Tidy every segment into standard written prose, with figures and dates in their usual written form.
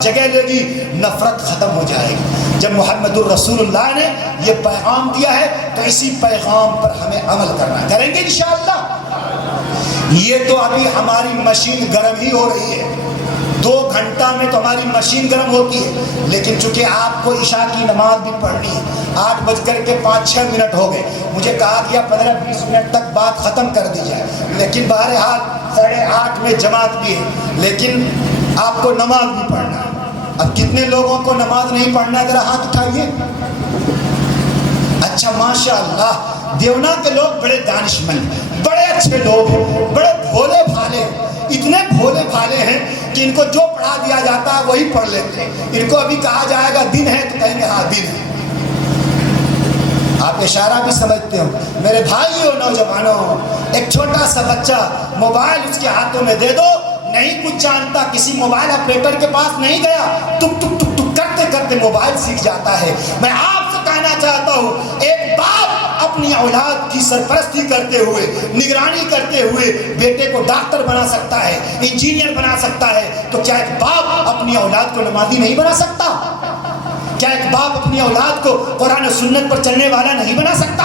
جگہ لگی نفرت ختم ہو جائے گی۔ جب محمد الرسول اللہ نے یہ پیغام دیا ہے تو اسی پیغام پر ہمیں عمل کرنا کریں گے انشاءاللہ۔ یہ تو ابھی ہماری مشین گرم ہی ہو رہی ہے، 2 گھنٹہ میں تو ہماری مشین گرم ہوتی ہے، لیکن چونکہ آپ کو عشاء کی نماز بھی پڑھنی ہے، 8:05 ہو گئے، مجھے کہا گیا 15-20 منٹ تک بات ختم کر دی جائے، لیکن بہرحال 8:30 میں جماعت بھی ہے، لیکن آپ کو نماز بھی پڑھنا ہے۔ اب کتنے لوگوں کو نماز نہیں پڑھنا ہے؟ ذرا ہاتھ اٹھائیے۔ اچھا ماشاءاللہ، دیونا کے لوگ بڑے دانشمند، بڑے اچھے لوگ ہیں، بڑے بھولے بھالے، اتنے بھولے بھالے ہیں کہ ان کو جو پڑھا دیا جاتا ہے وہی پڑھ لیتے ہیں۔ ان کو ابھی کہا جائے گا دن ہے تو کہیں گے ہاں دن ہے۔ آپ اشارہ بھی سمجھتے ہو میرے بھائیوں نوجوانوں، ایک چھوٹا سا بچہ موبائل اس کے ہاتھوں میں دے دو، نہیں کچھ جانتا، کسی موبائل آپریٹر کے پاس نہیں گیا، ٹک ٹک ٹک ٹک کرتے کرتے موبائل سیکھ جاتا ہے۔ میں آپ سے کہنا چاہتا ہوں، ایک باپ اپنی اولاد کی سرپرستی کرتے ہوئے، نگرانی کرتے ہوئے بیٹے کو ڈاکٹر بنا سکتا ہے، انجینئر بنا سکتا ہے، تو کیا ایک باپ اپنی اولاد کو نمازی نہیں بنا سکتا؟ کیا ایک باپ اپنی اولاد کو قرآن و سنت پر چلنے والا نہیں بنا سکتا؟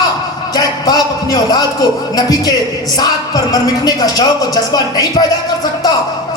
کیا ایک باپ اپنی اولاد کو نبی کے ذات پر مرمٹنے کا شوق و جذبہ نہیں پیدا کر سکتا؟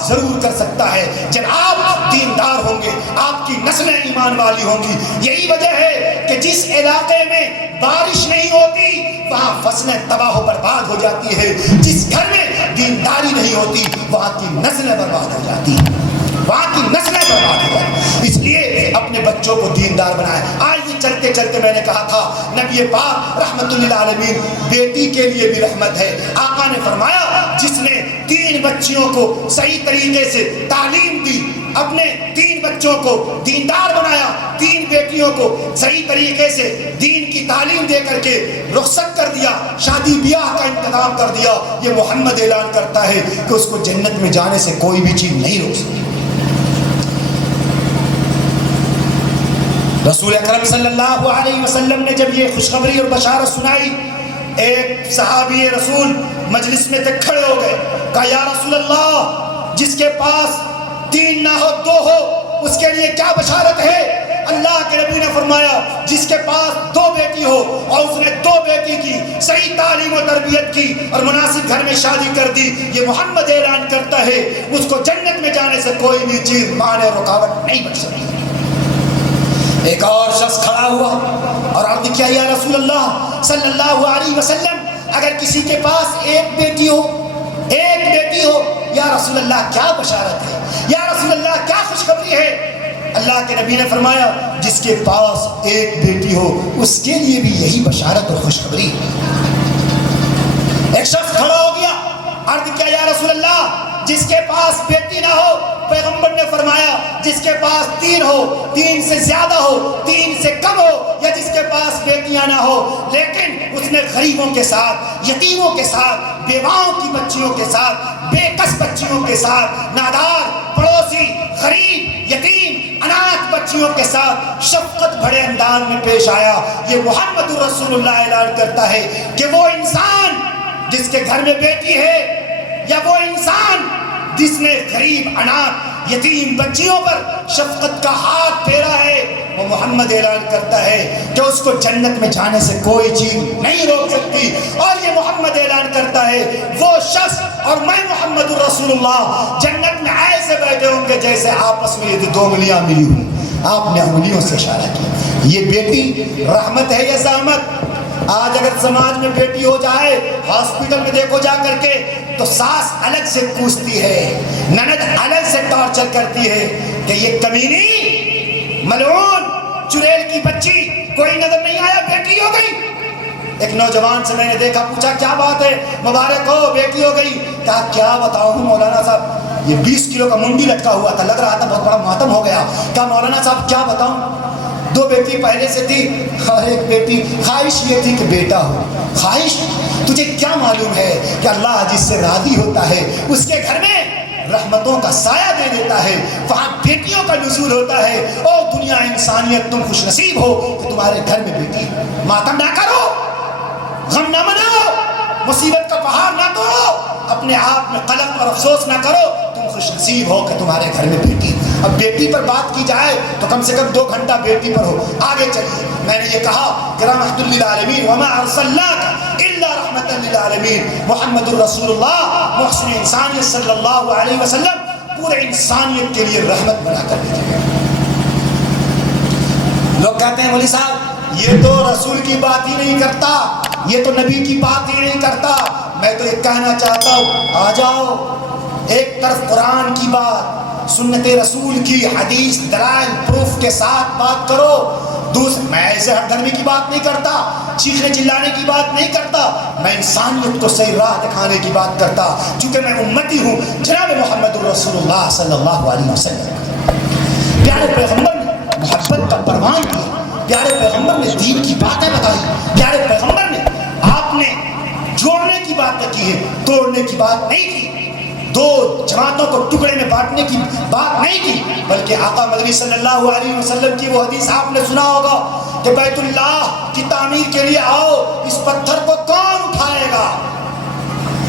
ضرور کر سکتا ہے۔ جب آپ دیندار ہوں گے، آپ کی نسلیں ایمان والی ہوں گی۔ یہی وجہ ہے کہ جس علاقے میں بارش نہیں ہوتی وہاں فصلیں تباہ و برباد ہو جاتی ہے، جس گھر میں دینداری نہیں ہوتی وہاں کی نسلیں برباد ہو جاتی ہیں، وہاں کی نسلیں برباد ہو جاتی ہیں۔ اس لیے اپنے بچوں کو دیندار بنائیں۔ آج یہ چلتے چلتے میں نے کہا تھا، نبی پاک رحمت للعالمین بیٹی کے لیے بھی رحمت ہے۔ آقا نے فرمایا جس نے 3 بچیوں کو صحیح طریقے سے تعلیم دی، اپنے 3 بچوں کو دیندار بنایا، 3 بیٹیوں کو صحیح طریقے سے دین کی تعلیم دے کر کے رخصت کر دیا، شادی بیاہ کا انتظام کر دیا، یہ محمد اعلان کرتا ہے کہ اس کو جنت میں جانے سے کوئی بھی چیز نہیں روک سکتی۔ رسول اکرم صلی اللہ علیہ وسلم نے جب یہ خوشخبری اور بشارت سنائی، ایک صحابی رسول مجلس میں تک کھڑے ہو گئے، کہا یا رسول اللہ، جس کے پاس 3 نہ ہو 2 ہو اس کے لیے کیا بشارت ہے؟ اللہ کے نبی نے فرمایا جس کے پاس 2 بیٹی ہو اور اس نے 2 بیٹی کی صحیح تعلیم و تربیت کی اور مناسب گھر میں شادی کر دی، یہ محمد اعلان کرتا ہے اس کو جنت میں جانے سے کوئی بھی چیز مانع رکاوٹ نہیں بن سکتی۔ ایک اور شخص کھڑا ہوا اور عرض کیا یا رسول اللہ صلی اللہ علیہ وسلم، اگر کسی کے پاس 1 بیٹی ہو، 1 بیٹی ہو، یا رسول اللہ کیا بشارت ہے، یا رسول اللہ کیا خوشخبری ہے؟ اللہ کے نبی نے فرمایا جس کے پاس 1 بیٹی ہو اس کے لیے بھی یہی بشارت اور خوشخبری ہے۔ ایک شخص کھڑا ہو گیا، عرض کیا یا رسول اللہ جس کے پاس بیٹی نہ ہو، پیغمبر نے فرمایا جس کے پاس 3 ہو، 3 سے زیادہ ہو، 3 سے کم ہو، یا جس کے پاس بیٹیاں نہ ہو لیکن اس نے غریبوں کے ساتھ، یتیموں کے ساتھ، بیواؤں کی بچیوں کے ساتھ، بے کس بچیوں کے ساتھ، نادار، پڑوسی، غریب، یتیم، اناتھ بچیوں کے ساتھ شفقت بھرے انداز میں پیش آیا، یہ محمد رسول اللہ اعلان کرتا ہے کہ وہ انسان جس کے گھر میں بیٹی ہے، یا وہ انسان جس نے غریب، اناتھ، یتیم بچیوں پر شفقت کا ہاتھ پھیرا ہے، وہ محمد اعلان کرتا ہے کہ اس کو جنت میں جانے سے کوئی چیز نہیں روک سکتی۔ اور یہ محمد اعلان کرتا ہے وہ شخص اور میں محمد الرسول اللہ جنت میں ایسے بیٹھے ہوں گے جیسے آپس میں یہ 2 انگلیاں ملی ہوئی۔ آپ نے انگلیوں سے اشارہ کیا۔ یہ بیٹی رحمت ہے یا زحمت؟ آج اگر سماج میں بیٹی ہو جائے، ہاسپٹل میں دیکھو جا کر کے، تو ساس الگ سے کوستی ہے، نند الگ سے ٹارچر کرتی ہے کہ یہ کمینی، ملعون، چڑیل کی بچی، کوئی نظر نہیں آیا بیٹی ہو گئی۔ ایک نوجوان سے میں نے دیکھا، پوچھا کیا بات ہے؟ مبارک ہو بیٹی ہو گئی۔ کہا کیا بتاؤں مولانا صاحب، یہ 20 کلو کا منڈی لٹکا ہوا تھا، لگ رہا تھا بہت بڑا ماتم ہو گیا۔ کہا مولانا صاحب کیا بتاؤں، 2 بیٹی پہلے سے تھی اور 1 بیٹی، خواہش یہ تھی کہ بیٹا ہو۔ خواہش؟ تجھے کیا معلوم ہے کہ اللہ جس سے راضی ہوتا ہے اس کے گھر میں رحمتوں کا سایہ دے دیتا ہے، وہاں بیٹیوں کا نزول ہوتا ہے۔ او دنیا انسانیت، تم خوش نصیب ہو کہ تمہارے گھر میں بیٹی ہے۔ ماتم نہ کرو، غم نہ مناؤ، مصیبت کا پہاڑ نہ توڑو، اپنے آپ میں قلق اور افسوس نہ کرو، تم خوش نصیب ہو کہ تمہارے گھر میں بیٹی. اب بیٹی پر بات کی جائے تو کم سے کم 2 گھنٹہ بیٹی پر ہو. آگے چلیے, میں نے یہ کہا کہ رحمۃ للعالمین وما ارسلناک الا رحمۃ للعالمین, محمد الرسول اللہ محسن انسانیت صلی اللہ علیہ وسلم پورے انسانیت کے لیے رحمت بنا کر بھیجے گئے. لوگ کہتے ہیں مولوی صاحب یہ تو رسول کی بات ہی نہیں کرتا, یہ تو نبی کی بات ہی نہیں کرتا. میں تو یہ کہنا چاہتا ہوں, آ جاؤ ایک طرف قرآن کی بات, سنت رسول کی حدیث دلائل پروف کے ساتھ بات کرو. میں ایسے ہر دھرمی کی بات نہیں کرتا, چیخنے چلانے کی بات نہیں کرتا, میں انسانیت کو صحیح راہ دکھانے کی بات کرتا, چونکہ میں امتی ہوں جناب محمد الرسول اللہ صلی اللہ علیہ وسلم. پیارے پیغمبر نے محبت کا پروان دیا, پیارے پیغمبر نے دین کی باتیں بتائی, پیارے پیغمبر نے آپ نے جوڑنے کی بات کی ہے, توڑنے کی بات نہیں کی, 2 جماعتوں کو ٹکڑے میں بانٹنے کی بات نہیں کی, بلکہ آقا مدنی صلی اللہ علیہ وسلم کی وہ حدیث آپ نے سنا ہوگا کہ بیت اللہ کی تعمیر کے لیے آؤ, اس پتھر کو کون اٹھائے گا؟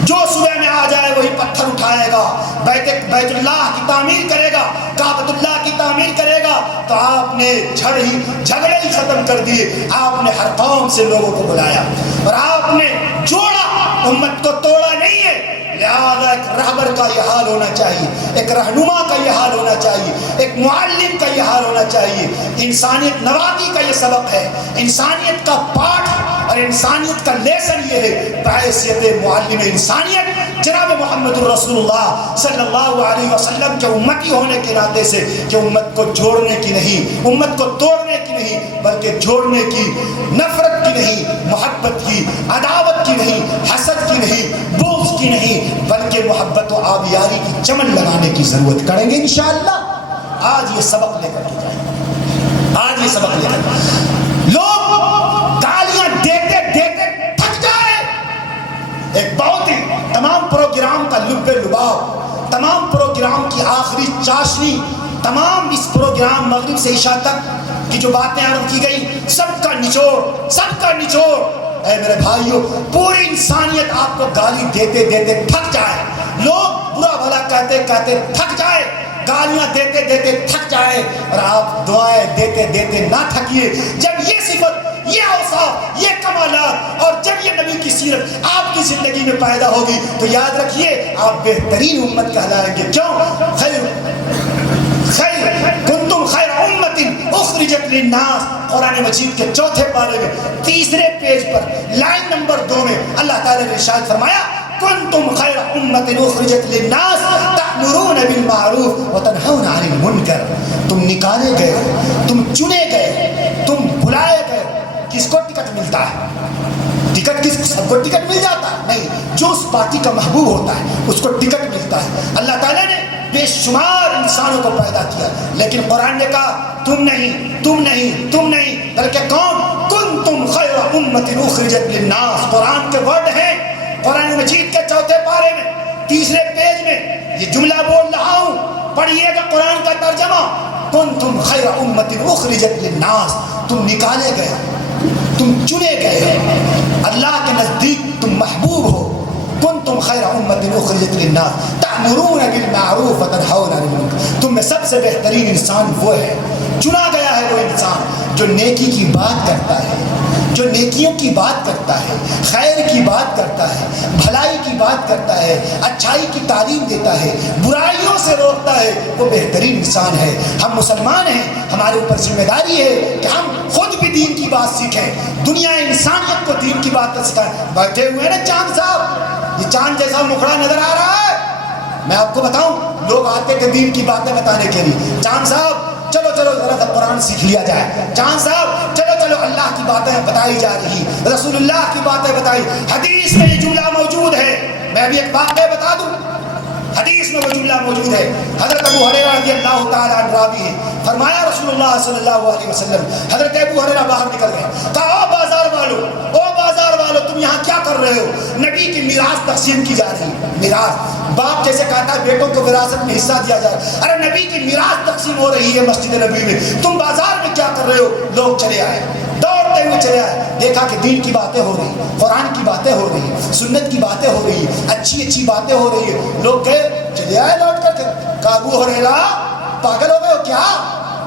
جو صبح میں آ جائے وہی پتھر اٹھائے گا. بیت اللہ کی تعمیر کرے گا, کعبۃ اللہ کی تعمیر کرے گا. تو آپ نے جھگڑے ہی ختم کر دیے, آپ نے ہر قوم سے لوگوں کو بلایا اور آپ نے جوڑا, امت کو توڑا نہیں ہے. لہذا ایک رہبر کا یہ حال ہونا چاہیے, ایک رہنما کا یہ حال ہونا چاہیے, ایک معلم کا یہ حال ہونا چاہیے. انسانیت نوازی کا یہ سبق ہے, انسانیت کا پاٹھ اور انسانیت کا لیسن یہ ہے بحیثیت معلم انسانیت جناب محمد الرسول اللہ صلی اللہ علیہ وسلم کے امتی ہونے کے ناطے سے, کہ امت کو جوڑنے کی نہیں, امت کو توڑنے کی نہیں, بلکہ جوڑنے کی, نفرت کی نہیں, محبت کی, عداوت کی نہیں, حسد کی نہیں, بغض کی نہیں, بلکہ محبت و آبیاری کی چمن لگانے کی ضرورت کریں گے انشاءاللہ. آج یہ سبق لے کر کے جائیں, آج یہ سبق لے کر. لوگ گالیاں دیتے دیتے تھک جائے. ایک بہت ہی تمام پروگرام کا لب لباب, تمام پروگرام کی آخری چاشنی, تمام اس پروگرام مغرب سے عشاء تک کی جو باتیں عرض کی گئی, سب کا نچوڑ اے میرے بھائیوں, پوری انسانیت آپ کو گالی دیتے دیتے تھک جائے, لوگ برا بھلا کہتے کہتے تھک جائے, گالیاں دیتے دیتے تھک جائے, اور آپ دعائیں دیتے دیتے نہ تھکیے. جب یہ صفت, یہ اوصاف, یہ کمالات اور جب یہ نبی کی سیرت آپ کی زندگی میں پیدا ہوگی تو یاد رکھیے آپ بہترین امت کہلائیں گے. کیوں؟ کنتم خیر امت اخرجت للناس, قرآن مجید کے 4تھے پارے میں 3رے پیج پر لائن نمبر 2 میں اللہ تعالیٰ نے ارشاد فرمایا کنتم خیر امت اخرجت للناس تأمرون بالمعروف وتنہون عن المنکر. تم نکالے گئے, تم چنے گئے, تم بلائے گئے. کس کو ٹکٹ ملتا ہے؟ ٹکٹ سب کو ٹکٹ مل جاتا ہے؟ نہیں, جو اس پارٹی کا محبوب ہوتا ہے اس کو ٹکٹ ملتا ہے. اللہ تعالیٰ نے بے شمار انسانوں کو پیدا کیا, لیکن قرآن نے کہا تم نہیں, بلکہ کون؟ کنتم خیر امت اخرجت للناس. قرآن کے ورڈ ہیں, قرآن مجید کے 4تھے پارے میں 3رے پیج میں یہ جملہ بول رہا ہوں, پڑھیے گا قرآن کا ترجمہ. کنتم خیر امت اخرجت للناس, تم نکالے گئے, تم چنے گئے, اللہ کے نزدیک تم محبوب ہو. کنتم خیر امت اخرجت للناس تأمرون بالمعروف وتنہون عن المنکر. تم میں سب سے بہترین انسان وہ ہے, چنا گیا ہے وہ انسان جو نیکی کی بات کرتا ہے, جو نیکیوں کی بات کرتا ہے, خیر کی بات کرتا ہے, بھلائی کی بات کرتا ہے, اچھائی کی تعلیم دیتا ہے, برائیوں سے روکتا ہے, وہ بہترین انسان ہے. ہم مسلمان ہیں, ہمارے اوپر ذمہ داری ہے کہ ہم خود بھی دین کی بات سیکھیں, دنیا انسانیت کو دین کی بات سکھائیں. بیٹھے ہوئے نا چاند صاحب, یہ چاند جیسا مکھڑا نظر آ رہا ہے. میں آپ کو بتاؤں, لوگ آتے تھے دین کی باتیں بتانے کے لیے, چاند صاحب چلو ذرا سا قرآن سیکھ لیا جائے, چاند صاحب چلو اللہ کی باتیں بتائی جا رہی, رسول اللہ کی باتیں بتائی. حدیث میں یہ جملہ موجود ہے. میں ابھی ایک واقعہ بتا دوں, حدیث میں وہ جملہ موجود ہے. حضرت ابو ہریرہ رضی اللہ تعالیٰ عنہ راوی ہے, فرمایا رسول اللہ صلی اللہ علیہ وسلم, حضرت ابو ہریرہ باہر نکل گئے, کہا او بازار والو تم یہاں کیا کر رہے ہو؟ نبی کی میراث تقسیم کی جا رہی. میراث, باپ جیسے کہتا ہے بیٹوں کو وراثت میں حصہ دیا جائے, ارے نبی کی میراث تقسیم ہو رہی ہے مسجد نبی میں, تم بازار میں کیا کر رہے ہو؟ لوگ چلے آئے, دوڑتے ہوئے چلے آئے, دیکھا کہ دین کی باتیں ہو رہی, قرآن کی باتیں ہو رہی, سنت کی باتیں ہو رہی, اچھی باتیں ہو رہی ہے. لوگ گئے, چلے آئے لوٹ کر کے. کہا ابو ہریرہ پاگل ہو گئے ہو کیا؟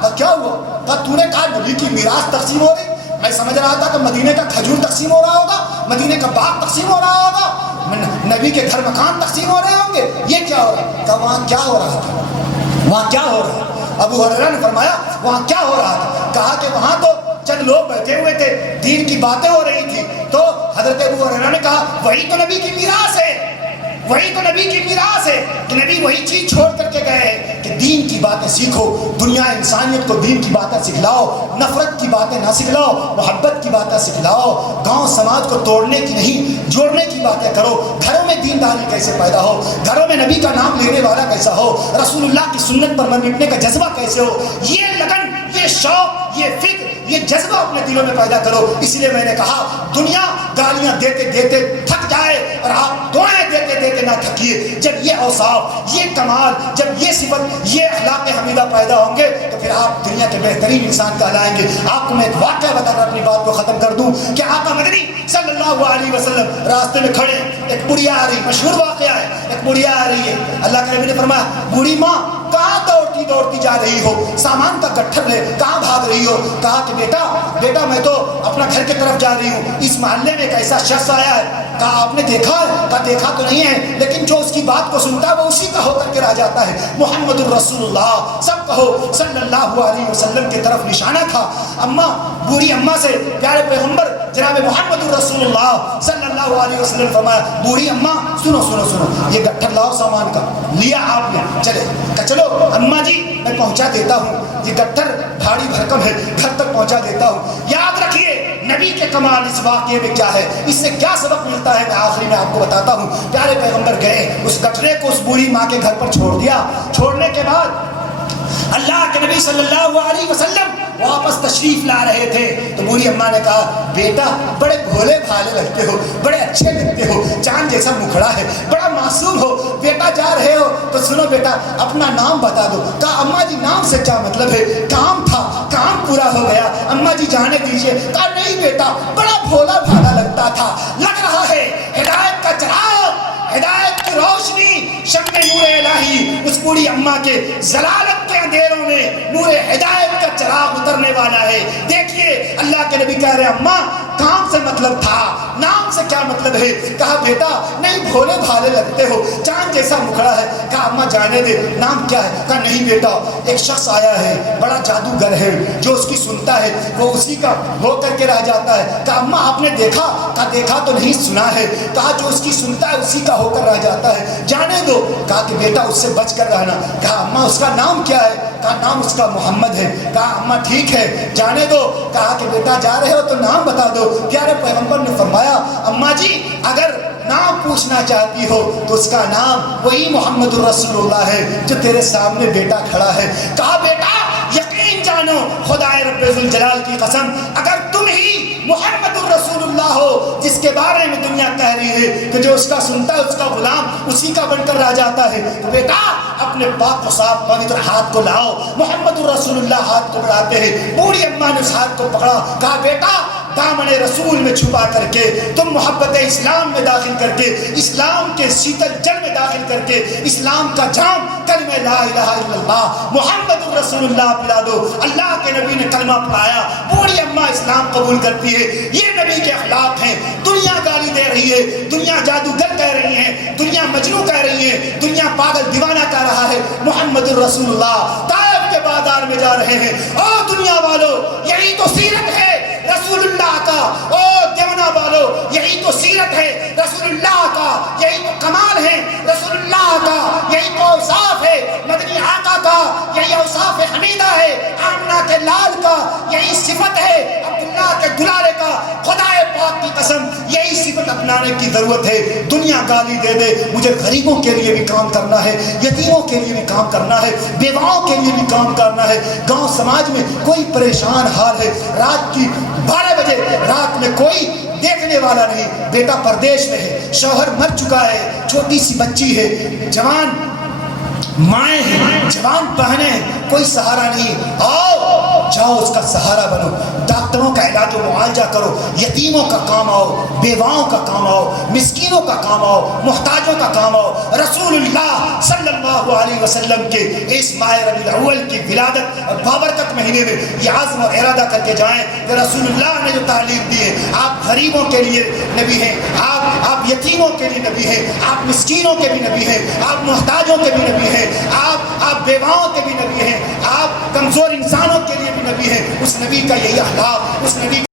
کہا کیا ہوا؟ کہا تو نے کہا نبی کی میراث تقسیم ہو رہی، میں سمجھ رہا تھا کہ مدینے کا کھجور تقسیم ہو رہا ہوگا، مدینے کا باغ تقسیم ہو رہا ہوگا، نبی کے گھر مکان تقسیم ہو رہے ہوں گے، یہ کیا ہو رہا ہے؟ کہا وہاں کیا ہو رہا تھا، وہاں کیا ہو رہا ہے؟ ابو ہریرہ نے فرمایا وہاں کیا ہو رہا تھا؟ کہا کہ وہاں تو چند لوگ بیٹھے ہوئے تھے، دین کی باتیں ہو رہی تھی، تو حضرت ابو ہریرہ نے کہا وہی تو نبی کی میراث ہے، وہی تو نبی کی میراث ہے کہ نبی وہی چیز چھوڑ کر کے گئے ہیں کہ دین کی باتیں سیکھو، دنیا انسانیت کو دین کی باتیں سکھلاؤ، نفرت کی باتیں نہ سکھلاؤ، محبت کی باتیں سکھلاؤ، گاؤں سماج کو توڑنے کی نہیں جوڑنے کی باتیں کرو، گھروں میں دینداری کیسے پیدا ہو، گھروں میں نبی کا نام لینے والا کیسا ہو، رسول اللہ کی سنت پر مٹنے کا جذبہ کیسے ہو، یہ لگن، یہ شوق، یہ فکر، یہ جذبہ اپنے دلوں میں پیدا کرو۔ اس لیے میں نے کہا دنیا گالیاں دیتے دیتے تھک جائے اور آپ دعائیں دیتے دیتے نہ تھکیے، جب یہ اوصاف، یہ کمال، جب یہ صفت، یہ اخلاق حمیدہ پیدا ہوں گے تو پھر آپ دنیا کے بہترین انسان کہلائیں گے۔ آپ کو میں ایک واقعہ بتا کر اپنی بات کو ختم کر دوں کہ آقا مدنی صلی اللہ علیہ وسلم راستے میں کھڑے، ایک بڑھیا آ رہی، مشہور واقعہ ہے، ایک بڑھیا آ رہی ہے، اللہ کے نبی نے فرمایا بوڑھی ماں کہاں دوڑتی دوڑتی جا رہی ہو، سامان کا گٹھر ہے، کہاں بھاگ رہی ہو؟ کہا کہ بیٹا میں تو اپنا گھر کی طرف جا رہی ہوں، اس محلے میں ایک ایسا شخص آیا ہے، کہا آپ نے دیکھا ہے؟ کہا دیکھا تو نہیں ہے، لیکن جو اس کی بات کو سنتا ہے وہ اسی کا ہو کر کے رہ جاتا ہے، محمد الرسول اللہ، سب کہو صلی اللہ علیہ وسلم کی طرف نشانہ تھا۔ اماں، بوڑھی اماں سے پیارے پیغمبر جناب محمد الرسول اللہ صلی اللہ علیہ وسلم فرمایا بوڑھی اماں سنو سنو سنو، یہ گٹھر لاؤ سامان کا، لیا آپ نے، چلے کہ چلو اماں جی میں پہنچا دیتا ہوں، یہ گٹھر بھاری بھرکم ہے، گھر تک پہنچا دیتا ہوں۔ یاد رکھیے نبی کے کمال اس واقعے میں کیا ہے، اس سے کیا سبق ملتا ہے، میں آخری میں آپ کو بتاتا ہوں۔ پیارے پیغمبر گئے، اس گٹھرے کو اس بوڑھی ماں کے گھر پر چھوڑ دیا، چھوڑنے کے بعد اللہ کے نبی صلی اللہ علیہ وسلم واپس تشریف لا رہے تھے تو بوڑھی اماں نے کہا بیٹا بڑے بھولے بھالے لگتے ہو، بڑے اچھے لگتے ہو، چاند جیسا مکھڑا ہے، بڑا معصوم ہو، بیٹا جا رہے ہو تو سنو بیٹا اپنا نام بتا دو۔ کہا اماں جی نام سے کیا مطلب ہے، کام تھا، کام پورا ہو گیا، اماں جی جانے دیجیے۔ کہا نہیں بیٹا بڑا بھولا بھالا لگتا تھا، لگ رہا ہے ہدایت کا چراغ، ہدایت کی روشنی، شمع نور الہی اس بوڑھی اماں کے ضلالت کے اندھیروں میں نور ہدایت کا چراغ اترنے والا ہے۔ دیکھیے اللہ کے نبی کہہ رہے اماں کام سے مطلب تھا، نام سے کیا مطلب ہے؟ کہا بیٹا نہیں بھولے بھالے لگتے ہو، چاند جیسا مکھڑا ہے۔ کہا اماں جانے دے، نام کیا ہے؟ کہا نہیں بیٹا ایک شخص آیا ہے، بڑا جادوگر ہے، جو اس کی سنتا ہے وہ اسی کا ہو کر کے رہ جاتا ہے۔ کہا اماں آپ نے دیکھا؟ کہا دیکھا تو نہیں سنا ہے۔ کہا جو اس کی سنتا ہے اسی کا ہو کر رہ جاتا ہے، جانے دو۔ کہا کہ بیٹا اس سے بچ کر رہنا۔ کہا اماں اس کا نام کیا ہے؟ کہا نام اس کا محمد ہے۔ کہا اماں ٹھیک ہے جانے دو۔ کہا کہ بیٹا جا رہے ہو تو نام بتا دو۔ پیارے پیغمبر نے فرمایا اماں جی اگر نام پوچھنا چاہتی ہو تو اس کا نام وہی محمد الرسول اللہ ہے جو تیرے سامنے بیٹا کھڑا ہے۔ کہا بیٹا یقین جانو خدائے رب ذوالجلال کی قسم اگر تم ہی محمد الرسول اللہ ہو جس کے بارے میں دنیا کہہ رہی ہے کہ جو اس کا سنتا ہے اس کا غلام اسی کا بن کر رہ جاتا ہے، تو بیٹا اپنے پاک و صاف پوتر ہاتھ کو لاؤ۔ محمد الرسول اللہ ہاتھ کو بڑھاتے ہیں، بوڑھی اماں نے اس ہاتھ کو پکڑا۔ کہا بیٹا دامن رسول میں چھپا کر کے تم محبت اسلام میں داخل کر کے اسلام کے شیتل جل میں داخل کر کے اسلام کا جام کلمہ لا الہ الا اللہ محمد الرسول اللہ پلا دو۔ اللہ کے نبی نے کلمہ پڑھایا، بوڑھی اماں اسلام قبول کرتی ہے۔ یہ نبی کے اخلاق ہیں۔ دنیا گالی دے رہی ہے، دنیا جادوگر کہہ رہی ہے، دنیا مجنون کہہ رہی ہے، دنیا پاگل دیوانہ کہہ رہا ہے، محمد الرسول اللہ طائف کے بازار میں جا رہے ہیں۔ او دنیا والو یہی تو سیرت ہے رسول اللہ کا، او دیوانہ والو یہی تو سیرت ہے رسول اللہ کا، یہی تو کمال ہے رسول اللہ کا، یہی تو اوصاف ہے مدنی آقا کا، یہی اوصاف حمیدہ ہے آمنہ کے لال کا، یہی صفت ہے عبداللہ کے دلارے کا۔ خدائے پاک کی قسم یہی صفت اپنانے کی ضرورت ہے۔ دنیا گالی دے دے، مجھے غریبوں کے لیے بھی کام کرنا ہے، یتیموں کے لیے بھی کام کرنا ہے، بیواؤں کے لیے بھی کام کرنا ہے۔ گاؤں سماج میں کوئی پریشان حال ہے، رات کی 12 بجے رات میں کوئی دیکھنے والا نہیں، بیٹا پردیش میں ہے، شوہر مر چکا ہے، چھوٹی سی بچی ہے، جوان مائیں ہیں، جوان بہنیں ہیں، کوئی سہارا نہیں، آؤ جاؤ اس کا سہارا بنو، ڈاکٹروں کا علاج و معالجہ کرو، یتیموں کا کام آؤ، بیواؤں کا کام آؤ، مسکینوں کا کام آؤ، محتاجوں کا کام آؤ۔ رسول اللہ صلی اللہ علیہ وسلم کے اس ماہ ربیع الاول کی ولادت اور بابرکت مہینے میں یہ عزم اور ارادہ کر کے جائیں کہ رسول اللہ نے جو تعلیم دی ہے، آپ غریبوں کے لیے نبی ہیں، آپ یتیموں کے لیے نبی ہیں، آپ مسکینوں کے بھی نبی ہیں، آپ محتاجوں کے بھی نبی ہیں، آپ بیواؤں کے بھی نبی ہیں، آپ کمزور انسانوں کے لیے بھی نبی ہیں۔ اس نبی کا یہی اخلاق، اس نبی